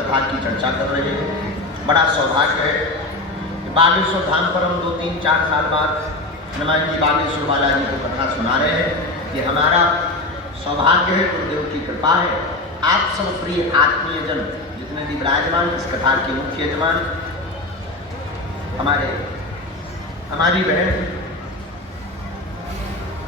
कथा की चर्चा कर रहे हैं। बड़ा सौभाग्य है कि बागेश्वर धाम पर हम 2-3-4 साल बाद हनुमान जी बागेश्वर बालाजी को कथा सुना रहे हैं। ये हमारा सौभाग्य है, गुरुदेव की कृपा है। आप सब प्रिय आत्मीय जन जितने भी विराजमान, इस कथा के मुख्य यजमान हमारी बहन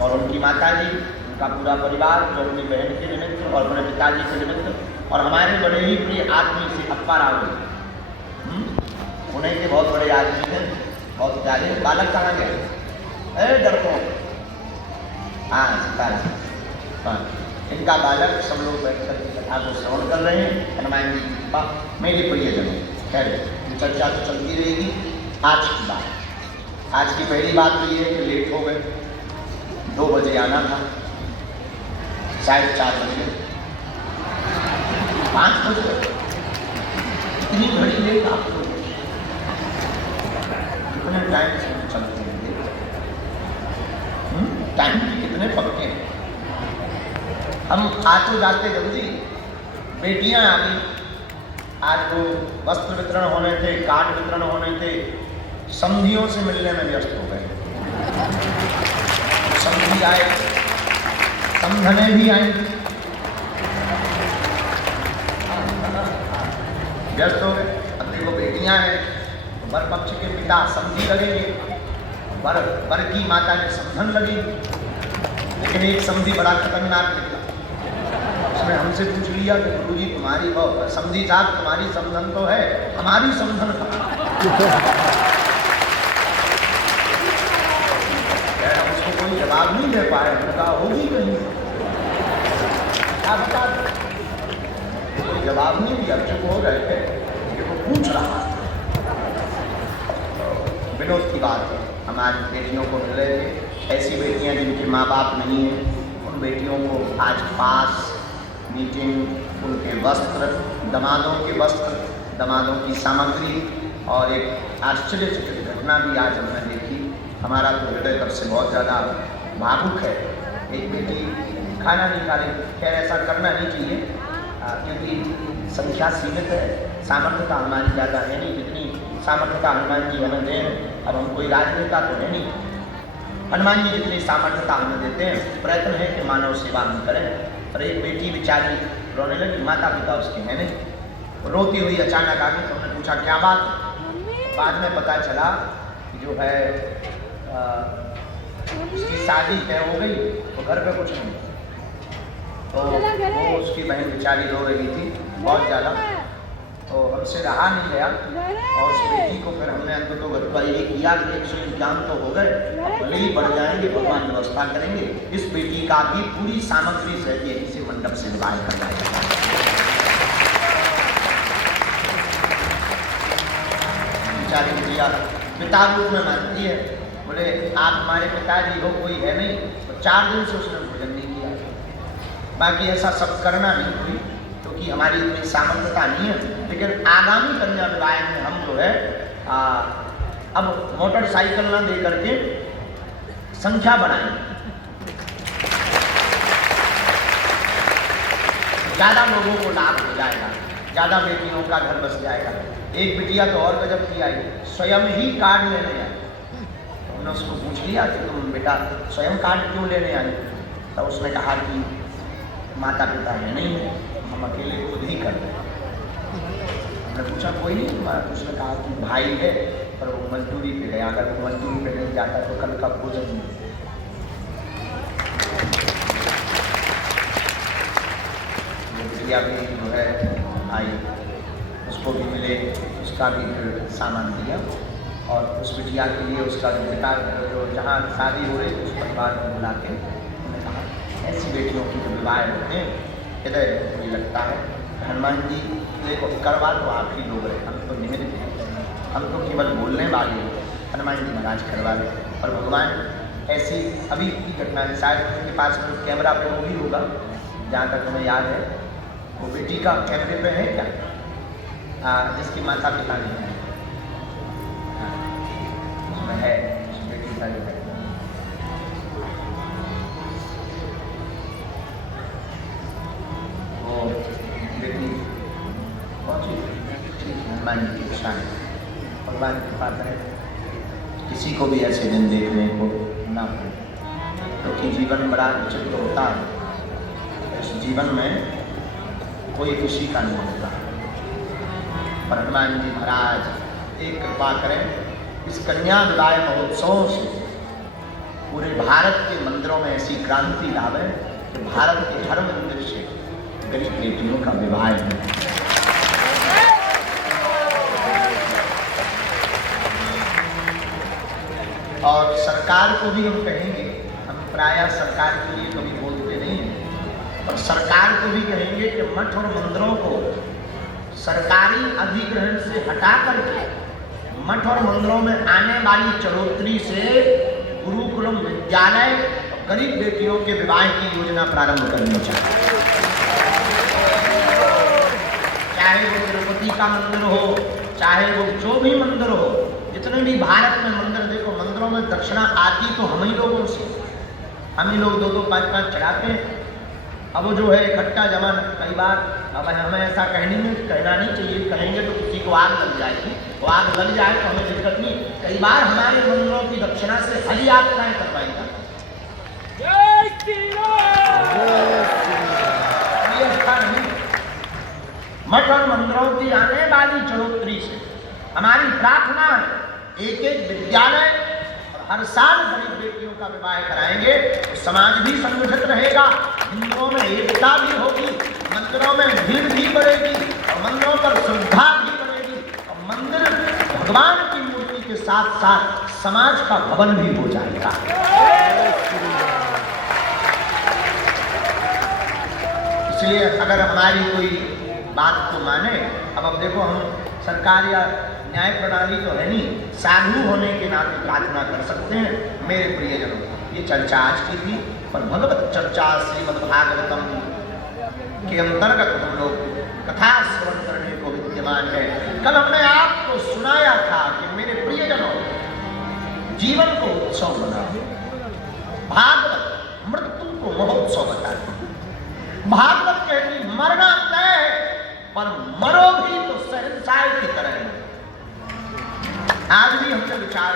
और उनकी माता जी, उनका पूरा परिवार जो अपनी बहन के निमित्त और अपने पिताजी के निमित्त और हमारे बड़े ही प्रिय आदमी से अप्पा राव उन्हें के बहुत बड़े आदमी हैं, बहुत प्यारे। बालक कहाँ गए? अरे डरको, हाँ सितारा, इनका बालक सब लोग बैठकर के कथा को श्रवण कर रहे हैं। हनुमान जी की कृपा। मेरे प्रियजनों, खैर चर्चा तो चलती रहेगी। आज की बात, आज की पहली बात तो ये है कि लेट हो गए। 2 बजे आना था, शायद 4 बजे, 5 बजे, इतनी घड़ी लेट आप लोग कितने टाइम से चलते हैं? टाइम के कितने पक्के हैं। हम आते जाते जल्दी, बेटियां आ गई। आज वो वस्त्र वितरण होने थे, कार्ड वितरण होने थे, समधियों से मिलने में व्यस्त हो गए। समधी आए, समधने भी आए, व्यस्त हो गए। अब देखो बेटियां हैं, वर पक्ष के पिता समधी लगेंगे, वर की माता ने समधन लगेगी। लेकिन एक समधी बड़ा खतरनाक निकला। उसने हमसे पूछ लिया कि गुरुजी तुम्हारी समधी साहब तुम्हारी समधन तो है, हमारी समधन उसको कोई जवाब नहीं दे पाए। उनका होगी नहीं, क्या बता कोई जवाब नहीं दिया, चुप हो गए थे। वो पूछ रहा था। विनोद की बात है, हमारी बेटियों को मिल रहे थे, ऐसी बेटियां जिनके माँ बाप नहीं हैं, उन बेटियों को आज पास, मीटिंग, उनके वस्त्र, दामादों के वस्त्र, दामादों की सामग्री और एक आश्चर्यचकित घटना भी आज हमने देखी। हमारा तो हृदय तब से बहुत ज़्यादा भावुक है। एक बेटी खाना नहीं खा रही। खैर ऐसा करना नहीं चाहिए क्योंकि संख्या सीमित है, सामर्थ्यता हमारी ज़्यादा है नहीं जितनी सामर्थ्यता हनुमान जी हमें दें। अब हम कोई राजनेता तो है नहीं, हनुमान जी जितनी सामर्थ्यता हमें देते हैं, प्रयत्न है कि मानव सेवा हम करें। और एक बेटी बेचारी रोने लगी, माता पिता उसके हैं नहीं, रोती हुई अचानक आ गई। तो हमने पूछा क्या बात? बाद में पता चला कि जो है उसकी शादी तय हो गई, तो घर पे कुछ नहीं, तो वो उसकी बहन बेचारी रो रही थी बहुत ज़्यादा। तो हमसे रहा नहीं गया और उस बेटी को फिर हमने अंततः ये किया कि 151 तो हो गए, भले ही बढ़ जाएंगे, भगवान व्यवस्था करेंगे, इस बेटी का भी पूरी सामग्री से इसे मंडप से विवाह कर जाएगा। बेचारी बिटिया पिता रूप में मानती है, बोले आप हमारे पिताजी हो, कोई है नहीं। तो 4 दिन से उसने भोजन नहीं किया। बाकी ऐसा सब करना नहीं हुई क्योंकि हमारी इतनी सामर्थ्यता नहीं है। लेकिन आगामी कन्या विवाह में हम जो है अब मोटरसाइकिल ना दे करके संख्या बढ़ाएंगे, ज़्यादा लोगों को लाभ हो जाएगा, ज़्यादा बेटियों का घर बस जाएगा। एक बिटिया तो और गजब की आई, स्वयं ही कार्ड लेने आई। हमने उसको पूछ लिया कि तुम बेटा स्वयं कार्ड क्यों लेने आई? तो उसने कहा कि माता पिता है नहीं है, हम अकेले खुद ही कर रहे हैं। हमने पूछा कोई नहीं? उसने कहा कि भाई है पर वो मजदूरी पे गया, अगर वो मजदूरी पे नहीं जाता तो कल का भोजन नहीं। बिटिया भी जो है आई, उसको भी मिले, उसका भी फिर सामान दिया और उस बिटिया के लिए उसका जो पिता जो जहाँ शादी हो रही उस परिवार को बुला के उन्होंने कहा ऐसी बेटियों की जो विवाह होते हैं हृदय मुझे लगता है हनुमान जी देखो करवा तो आप ही लोग रहे, हम तो निमित्त हैं, हम तो केवल बोलने वाले हैं। हनुमान जी महाराज करवा रहे और भगवान ऐसी अभी की घटना है, शायद उनके पास में कैमरा पे वो भी होगा, जहाँ तक हमें याद है वो बेटी का कैमरे पे है क्या, जिसकी माता पिता नहीं है, उसमें है उस बेटी का जो है वो बेटी कौन सी भगवान की इच्छा है, भगवान कृपा करें किसी को भी ऐसे दिन देखने को ना पड़े, क्योंकि जीवन बड़ा विचित्र होता है। इस जीवन में कोई खुशी का नहीं होता। पर हनुमान जी महाराज एक कृपा करें, इस कन्या विवाह महोत्सव से पूरे भारत के मंदिरों में ऐसी क्रांति लावे कि भारत के हर मंदिर से गरीब बेटियों का विवाह है। और सरकार को भी हम कहेंगे, हम प्रायः सरकार के लिए कभी बोलते नहीं हैं, और सरकार को भी कहेंगे कि मठ और मंदिरों को सरकारी अधिग्रहण से हटा करके मठ और मंदिरों में आने वाली चढ़ोतरी से गुरुकुलम विद्यालय और गरीब बेटियों के विवाह की योजना प्रारंभ करनी चाहिए। चाहे वो तिरुपति का मंदिर हो, चाहे वो जो भी मंदिर हो, जितने भी भारत में मंदिर, देखो मंदिरों में दक्षिणा आती तो हम ही लोगों से, हम ही लोग 2-2, 5-5 चढ़ाते हैं। अब वो जो है इकट्ठा जमा कई बार, अब हमें ऐसा कहना नहीं चाहिए, कहेंगे तो किसी को आग लग जाएगी, वो आग लग जाए तो हमें दिक्कत नहीं। कई बार हमारे मंदिरों की दक्षिणा से हज यात्राएं करवाई जाती ये अच्छा नहीं। मठ और मंदिरों की आने वाली चढ़ोतरी से हमारी प्रार्थना है एक विद्यालय हर साल गरीब बेटियों का विवाह कराएंगे तो समाज भी संगठित रहेगा, हिंदुओं में एकता भी होगी, मंदिरों में भीड़ भी बढ़ेगी और मंदिरों पर श्रद्धा भी बढ़ेगी और मंदिर भगवान की मूर्ति के साथ साथ समाज का भवन भी हो जाएगा। इसलिए अगर हमारी कोई बात को माने, अब देखो हम सरकार या न्याय प्रणाली तो है नहीं, साधु होने के नाते प्रार्थना कर सकते हैं। मेरे प्रियजनों, ये चर्चा आज की थी, पर भगवत चर्चा श्रीमद्भागवतम के अंतर्गत हम लोग कथा श्रवण करने को विद्यमान है। कल हमने आपको सुनाया था कि मेरे प्रियजनों, जीवन को उत्सव बनाओ। भागवत मृत्यु को महोत्सव बताती। भागवत कहती मरना तय है, पर मरो भी तो शहंशाह की तरह है। आज भी हमसे विचार,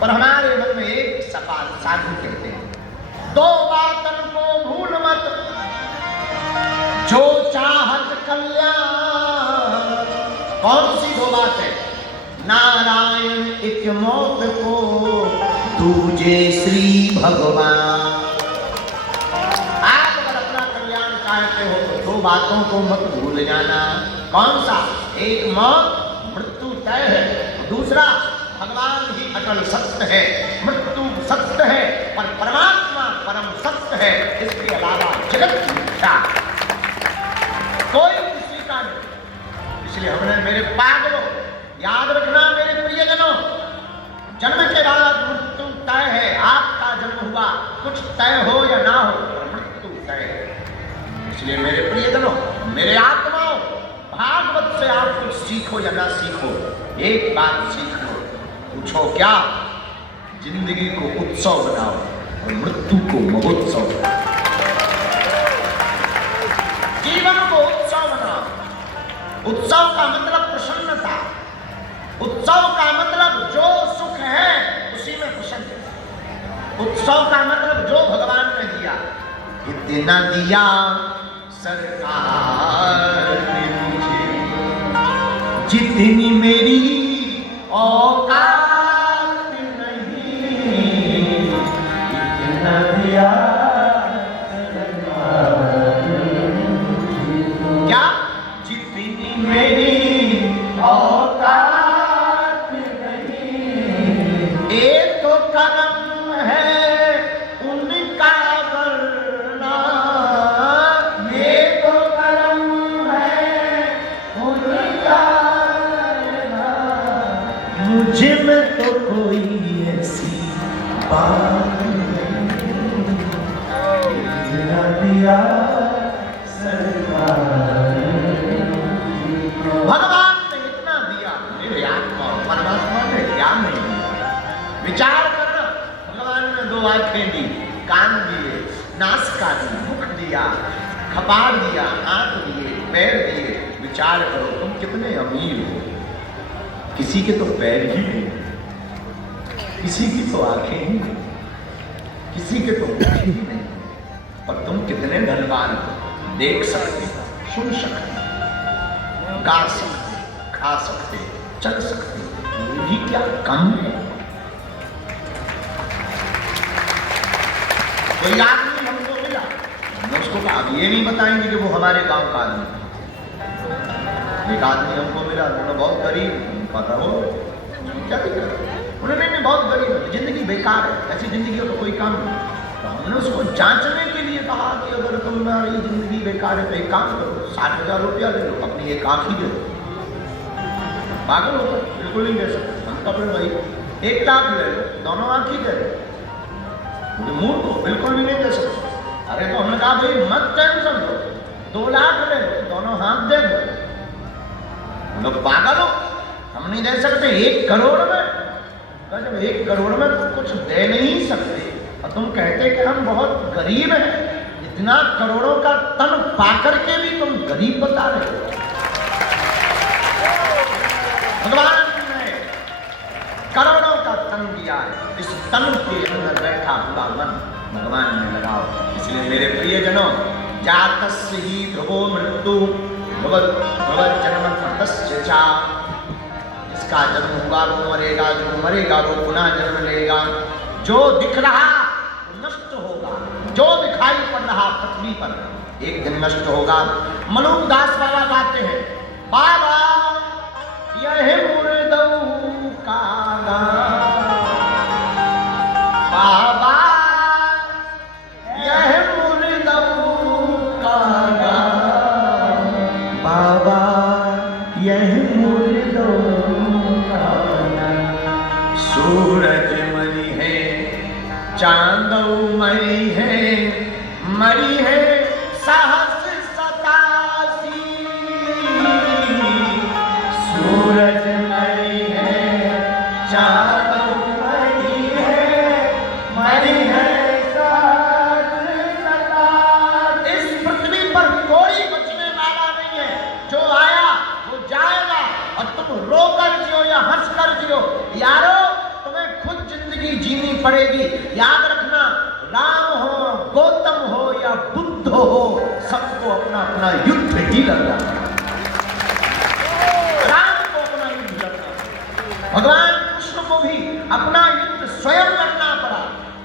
पर हमारे मन में एक सवाल साधु कहते हैं, 2 बातन को भूल मत, जो चाहत कल्याण। कौन सी 2 बात है? नारायण एक मौत को, दूजे श्री भगवान। आप अगर अपना कल्याण चाहते हो तो 2 बातों को मत भूल जाना। कौन सा? एक मौत, मृत्यु तय है, दूसरा भगवान ही अटल सत्य है। मृत्यु सत्य है पर परमात्मा परम सत्य है, इसके अलावा जगत मिथ्या, कोई किसी का नहीं। इसलिए हमने, मेरे पागलों, याद रखना मेरे प्रियजनों, जन्म के बाद मृत्यु तय है। आपका जन्म हुआ, कुछ तय हो या ना हो, पर मृत्यु तय है। इसलिए मेरे प्रियजनों, मेरे आत्माओं, भागवत से आप कुछ सीखो या ना सीखो, एक बात सीख लो। पूछो क्या? जिंदगी को उत्सव बनाओ और मृत्यु को महोत्सव बनाओ। जीवन को उत्सव बनाओ। उत्सव का मतलब प्रसन्नता, उत्सव का मतलब जो सुख है उसी में प्रसन्न। उत्सव का मतलब जो भगवान ने दिया, इतना दिया सरकार ने मुझे, जितनी मेरी औकात नहीं, इतना दिया सरकार ने मुझे। क्या? जितनी मेरी औकात नहीं, एक तो कर्म है उनका करना, मुझे में तो कोई ऐसी बात नहीं, इतना दिया सरकार। भगवान ने इतना दिया, मेरे आत्मा परमात्मा ने क्या नहीं दिया? विचार करना। भगवान ने 2 आंखें दी, कान दिए, नासिका दी, मुख दिया, कपार दिया, हाथ दिए, पैर दिए। विचार करो तुम कितने अमीर हो। किसी के तो पैर ही नहीं, किसी की तो आंखें ही नहीं, किसी के तो मुख ही नहीं, और तुम कितने धनवान हो। देख सकते, सुन सकते, गा सकते, खा सकते, चल सकते, ये भी क्या कम है। कोई आदमी हमको मिला, हमने उसको कहा अब ये नहीं बताएंगे कि वो हमारे गांव का आदमी। एक आदमी हमको मिला, उन्होंने बहुत गरीब, पता हो क्या दिक्कत है, उन्होंने नहीं बहुत गरीब है, जिंदगी बेकार है, ऐसी जिंदगी का तो कोई काम नहीं। तो हमने उसको जांचने के लिए कहा कि अगर तुम्हारी जिंदगी बेकार है तो एक काम करो, 60,000 रुपया ले लो, अपनी एक आंख ही दे दो। पागल हो गए, बिल्कुल नहीं दे सकते हम। कपड़े भाई 1 लाख ले लो, दोनों आंख ही दे दो। मूर्ख को बिल्कुल भी नहीं दे सकते। अरे तो हमने कहा भाई मत टेंशन लो, 2 लाख ले लो, दोनों हाथ दे दो। लोग पागल हो, हम नहीं दे सकते 1 करोड़ में। जब 1 करोड़ में तो कुछ दे नहीं सकते और तुम कहते कि हम बहुत गरीब हैं, इतना करोड़ों का तन पाकर के भी तुम गरीब बता रहे हो। भगवान ने करोड़ों का तन दिया है, इस तन के अंदर बैठा हुआ मन भगवान में लगाओ। इसलिए मेरे प्रियजनों, जातस्य ही ध्रुवो मृत्यु भगवत जन्म तस्य चा। इसका जन्म हुआ वो मरेगा, जो मरेगा वो पुनः जन्म लेगा। जो दिख रहा वो नष्ट होगा, जो दिखाई पड़ रहा पृथ्वी पर एक दिन नष्ट होगा। मलूक दास बाबा गाते हैं, बाबा यह मुर्दों का बाबा यह मुर्दों का बाबा यह मुर्दों का। सूरज मरी है, चांदो मरी है सहस 87। सूरज मरी है, चांदो मरी है सहस 87। इस पृथ्वी पर कोई बचने वाला नहीं है, जो आया वो जाएगा, और तुम रो कर जियो या हंस कर जियो यारो, तुम्हें खुद जिंदगी जीनी पड़ेगी। याद रखना, राम हो, गौतम हो या बुद्ध हो, सबको अपना अपना युद्ध ही लड़ना। राम को अपना युद्ध लड़ना, भगवान कृष्ण को भी अपना युद्ध स्वयं लड़ना पड़ा,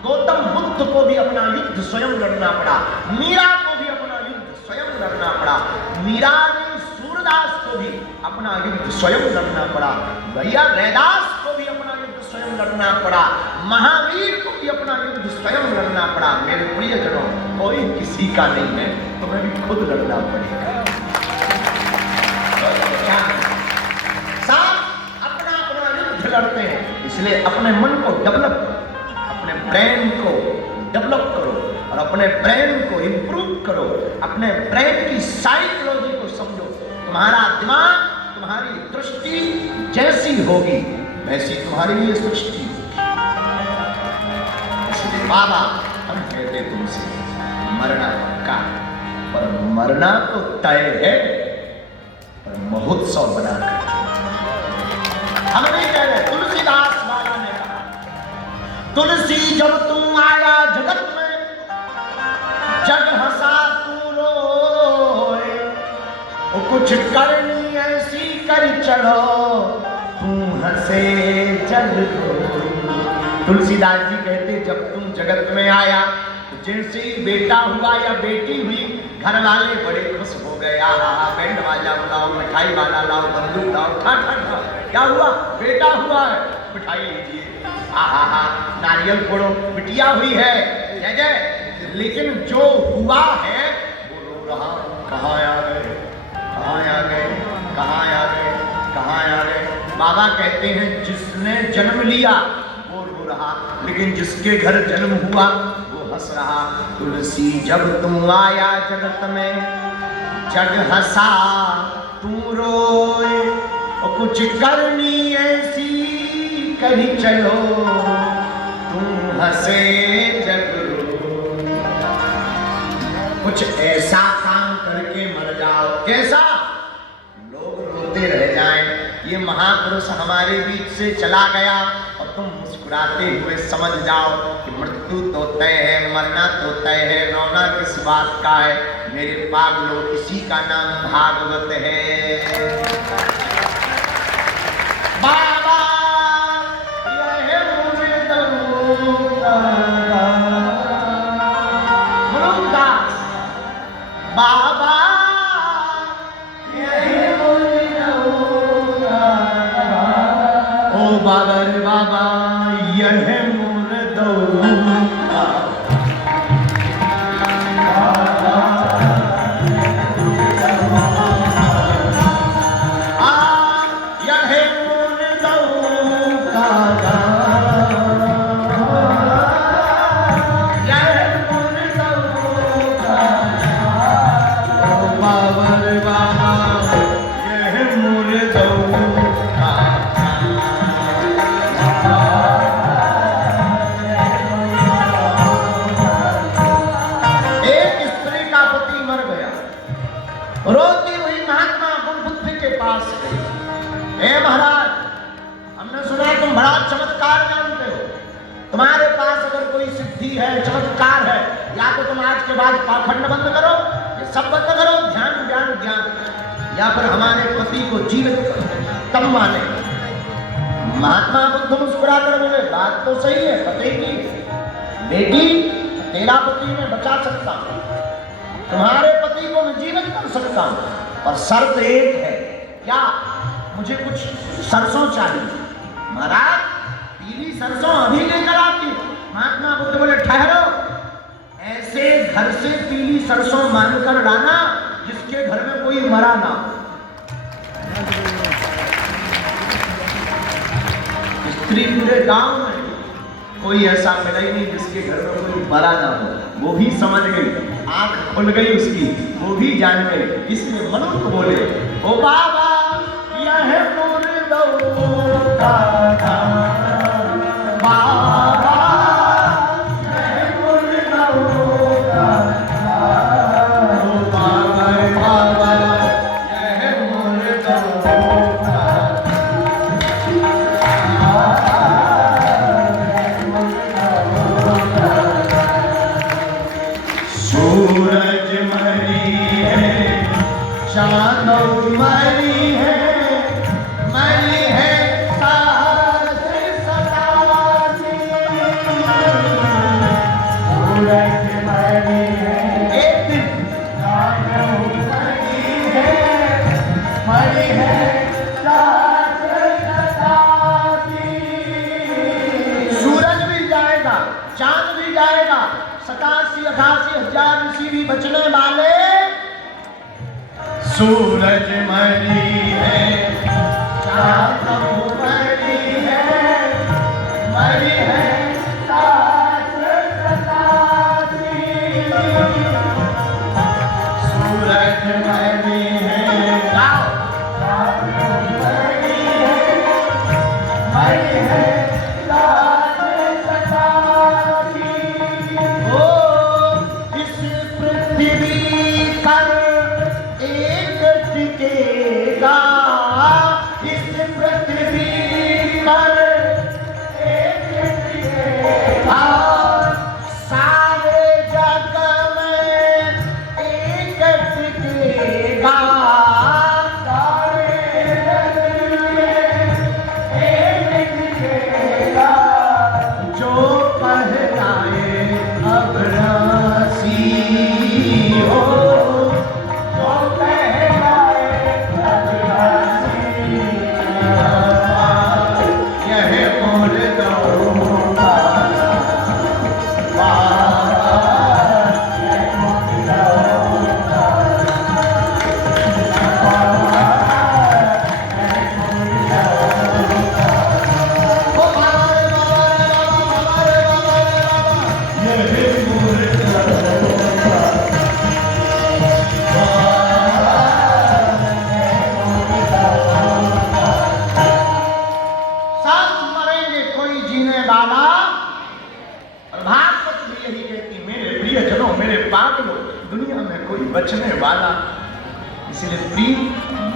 गौतम बुद्ध को भी अपना युद्ध स्वयं लड़ना पड़ा, मीरा को भी अपना युद्ध स्वयं लड़ना पड़ा, मीरा ने सूरदास को भी अपना युद्ध स्वयं लड़ना पड़ा, भैया रैदास को भी अपना युद्ध स्वयं लड़ना पड़ा, महावीर को भी अपना युद्ध स्वयं लड़ना पड़ा। मेरे प्रियजनों, कोई किसी का नहीं है, तुम्हें भी खुद लड़ना पड़ेगा। सब अपना अपना युद्ध लड़ते हैं, इसलिए अपने मन को डेवलप करो, अपने ब्रेन को डेवलप करो और अपने ब्रेन को इंप्रूव करो, अपने ब्रेन की साइकोलॉजी को समझो। तुम्हारा दिमाग, तुम्हारी दृष्टि जैसी होगी वैसी तुम्हारी ये सृष्टि होगी। इसलिए बाबा हम कहते तुमसे मरना पक्का, पर मरना तो तय है, पर महोत्सव बना कर हम नहीं कह रहे। तुलसीदास बाबा ने कहा, तुलसी जब तुम आया जगत में, जग हंसा तू रोए, कुछ करनी ऐसी कर चलो, तू हंसे जग रोए। तुलसीदास जी कहते, जब तुम जगत में आया तो जैसे ही बेटा हुआ या बेटी हुई, घर वाले बड़े खुश हो गए। आहा, बैंड बाजा बुलाओ, मिठाई वाला लाओ, बंदूक लाओ, खा खा खा। क्या हुआ? बेटा हुआ है, मिठाई लीजिए। आहा, नारियल फोड़ो, बिटिया हुई है, जय जय। लेकिन जो हुआ है वो रो रहा, कहाँ आ गए, कहाँ आ गए, कहाँ आ गए, कहाँ आ गए। बाबा कहते हैं, जिसने जन्म लिया वो रो रहा, लेकिन जिसके घर जन्म हुआ वो हंस रहा। तुलसी जब तुम आया जगत में, जग हंसा तू रोए, और कुछ करनी ऐसी कहीं चलो, तुम हंसे जग रोए। कुछ ऐसा काम कैसा? लोग रोते रह जाएं, ये महापुरुष हमारे बीच से चला गया और तुम मुस्कुराते हुए समझ जाओ कि मृत्यु तो तय है, मरना तो तय है, रोना किस बात का है। मेरे पागलों, इसी का नाम भागवत है। बाबा यह मुझे मुरुदास, बाबा बाबा रे बाबा यह मोर दौलता, यह मोर दौलता, यह मोर दौलता, बाबा रे बाबा यह मोर दौलता। रोती हुई महात्मा बुद्ध के पास गई। हे महाराज, हमने सुना तुम बड़ा चमत्कार जानते हो, तुम्हारे पास अगर कोई सिद्धि है, चमत्कार है, या तो तुम आज के बाद पाखंड बंद करो, ये सब बंद करो, ध्यान ज्ञान ज्ञान, या फिर हमारे पति को जीवित करो, तब माने। महात्मा बुद्ध मुस्कुरा कर बोले, बात तो सही है, पति की बेटी तेरा पति मैं बचा सकता हूं, तुम्हारे पति को मैं जीवित कर सकता हूं, पर शर्त एक है। क्या? मुझे कुछ सरसों चाहिए। महाराज पीली सरसों अभी लेकर आती हूं। महात्मा बुद्ध बोले, ठहरो, ऐसे घर से पीली सरसों मांगकर लाना जिसके घर में कोई मरा ना हो। स्त्री पूरे गांव में कोई ऐसा मिला ही नहीं जिसके घर में कोई मरा ना हो। वो भी समझ गई, आंख खुल गई उसकी, वो भी जान गए। इसलिए मनुष्य बोले, ओ बाबा यह मोर दौलता, बाबा यह मोर दौलता, ओ बाबा बाबा यह मोर दौलता। सूरज मरी है, चांद मरी है, मरी है सास सतासी। सूरज मरी है, एक दिन चांद मरी है सास सतासी। सूरज भी जाएगा, चांद भी जाएगा, 87-88 ऋषि भी बचने वाले। सूरज मरी है, चांद मरी है सास सतासी। सूरज मरी है, चांद मरी है सास सतासी। पृथ्वी पर एक टिकेगा, इस पृथ्वी पर एक टिकेगा, सारे जग में एक टिकेगा, सारे जग में एक टिकेगा, जो कहलाए अविनाशी हो, जो कहलाए अविनाशी। यह मोर दौलता, बचने वाला इसलिए प्रीत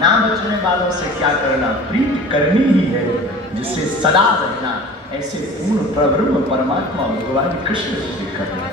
ना बचने वालों से क्या करना, प्रीत करनी ही है जिससे सदा रहना। ऐसे पूर्ण परब्रह्म परमात्मा भगवान कृष्ण से करना।